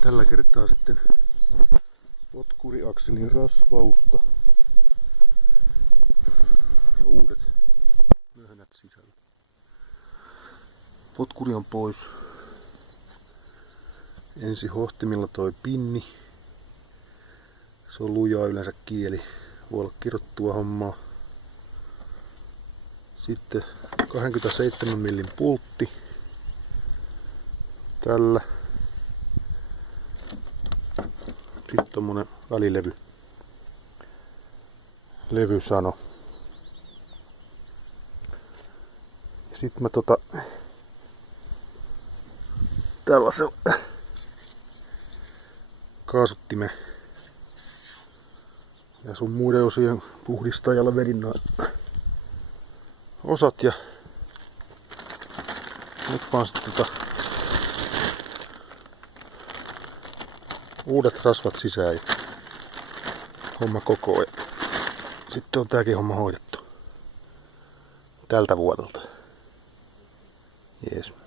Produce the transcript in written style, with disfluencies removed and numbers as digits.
tällä kertaa sitten potkuriakselin rasvausta ja uudet möhnät sisällä. Potkuri on pois. Ensi hohtimilla toi pinni. Se on lujaa yleensä kieli. Voi olla kirottua hommaa. Sitten 27 millin pultti. Tällä. Sitten tommonen välilevy. Levysano. Sitten mä tällaisella kaasuttimen ja sun muiden osien puhdistajalla vedin noin osat ja nyt vaan sitten uudet rasvat sisään ja homma koko ja sitten on tääkin homma hoidettu tältä vuodelta. Jees.